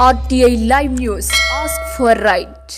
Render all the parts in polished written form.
RTI Live News. Ask for right.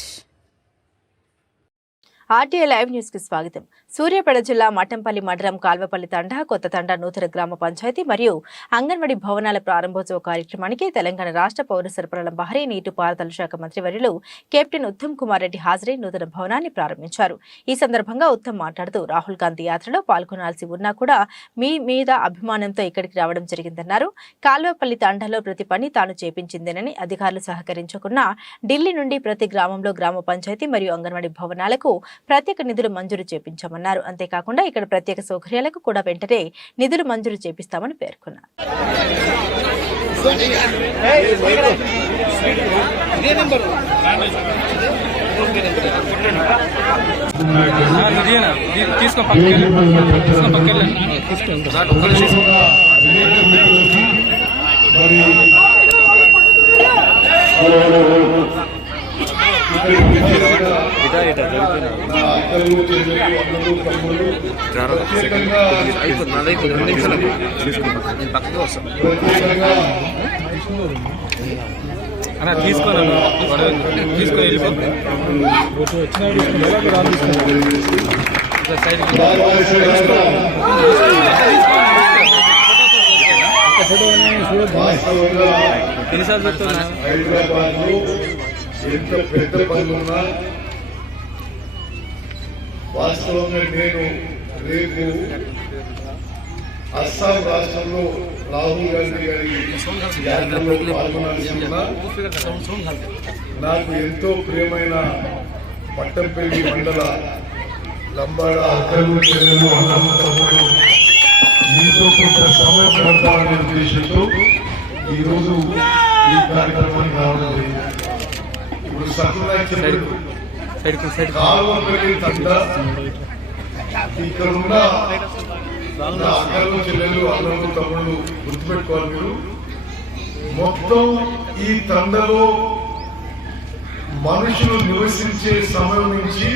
RTI live news కి స్వాగతం. సూర్యాపేట జిల్లా మఠంపల్లి మండలం కాల్వపల్లి తండా కొత్త తండా నూతన గ్రామ పంచాయతీ మరియు అంగన్వాడీ భవనాల ప్రారంభోత్సవ కార్యక్రమానికి తెలంగాణ రాష్ట్ర పౌర సరఫరాల బహరీ నీటిపారుదల శాఖ మంత్రి వర్యులు కెప్టెన్ ఉత్తమ్ కుమార్ రెడ్డి హాజరై నూతన భవనాన్ని ప్రారంభించారు. ఈ సందర్భంగా ఉత్తమ్ మాట్లాడుతూ రాహుల్ గాంధీ యాత్రలో పాల్గొనాల్సి ఉన్నా కూడా మీ మీద అభిమానంతో ఇక్కడికి రావడం జరిగిందన్నారు. కాల్వపల్లి తండాలో ప్రతి పని తాను చేపించిందేనని అధికారులు సహకరించకున్నా ఢిల్లీ నుండి ప్రతి గ్రామంలో గ్రామ పంచాయతీ మరియు అంగన్వాడీ భవనాలకు ప్రత్యేక నిధులు మంజూరు చేపించామన్నారు. అంతేకాకుండా ఇక్కడ ప్రత్యేక సౌకర్యాలకు కూడా వెంటనే నిధులు మంజూరు చేపిస్తామని పేర్కొన్నారు. ఎంత పెద్ద పనులున్నా వాస్తవంగా నేను రేపు అస్సాం రాష్ట్రంలో రాహుల్ గాంధీ గారి యాత్రలో పాల్గొనాల్సిందా నాకు ఎంతో ప్రియమైన పట్టంపల్లి మండల లంబాడ అక్కలు చెల్లెలు అన్నము తమ్ముడు మీతో కొంత సమయం గడపాలనే ఉద్దేశంతో ఈరోజు ఈ కార్యక్రమానికి రావడం జరిగింది. ఇప్పుడు కాల్వపల్లి తండా ఇక్కడున్న అక్కలు చెల్లెలు అన్నలు తమ్ముళ్ళు గుర్తుపెట్టుకోవాలి. మీరు మొత్తం ఈ తండలో మనుషులు నివసించే సమయం నుంచి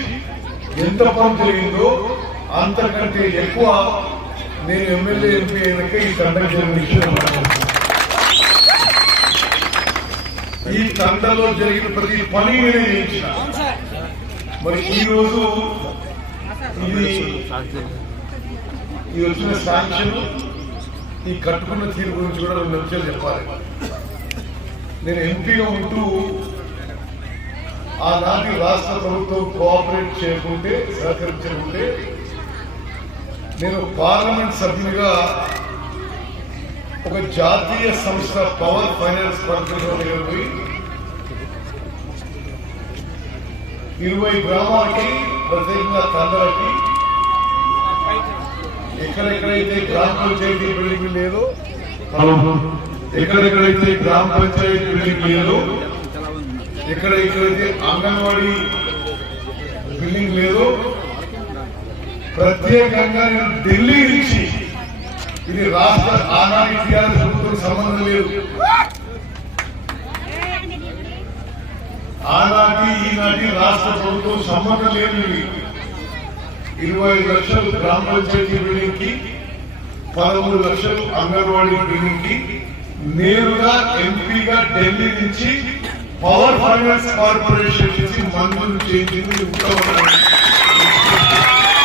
ఎంత పని జరిగిందో అంతకంటే ఎక్కువ నేను ఎమ్మెల్యే ఎంపీ అయినాక ఈ తండకు జరిగిన విషయం. ఈ తండలో జరిగిన ప్రతి పని నేనే చేయించిన. మరి ఈరోజు ఈ వచ్చిన శాంక్షన్ ఈ కట్టుకున్న తీరు గురించి కూడా 2 నిమిషాలు చెప్పాలి. నేను ఎంపీగా ఉంటూ ఆనాటి రాష్ట్ర ప్రభుత్వం కోఆపరేట్ చేయకుంటే సహకరించకుంటే నేను పార్లమెంట్ సభ్యునిగా ఒక జాతీయ సంస్థ పవర్ ఫైనాన్స్ కార్పొరేషన్ పోయి 20 గ్రామాలకి ప్రత్యేకంగా తండాలకి ఎక్కడెక్కడైతే గ్రామ పంచాయతీ బిల్డింగ్ లేదో ఎక్కడెక్కడైతే గ్రామ పంచాయతీ బిల్డింగ్ లేదో ఎక్కడెక్కడైతే అంగన్వాడీ బిల్డింగ్ లేదో ప్రత్యేకంగా నేను ఢిల్లీ నుంచి ఇది రాష్ట్ర ఆనాటి టీఆర్ఎస్ ప్రభుత్వం సంబంధం లేదు. ఆనాటి ఈనాటి రాష్ట్ర ప్రభుత్వం సంబంధం లేదు. 25 లక్షలు గ్రామ పంచాయతీ బిల్డింగ్ కి 13 లక్షలు అంగన్వాడీ బిల్డింగ్ కి నేరుగా ఎంపీగా ఢిల్లీ నుంచి పవర్ ఫైనాన్స్ కార్పొరేషన్ నుంచి మంజూరు చేయించింది ఉత్తమ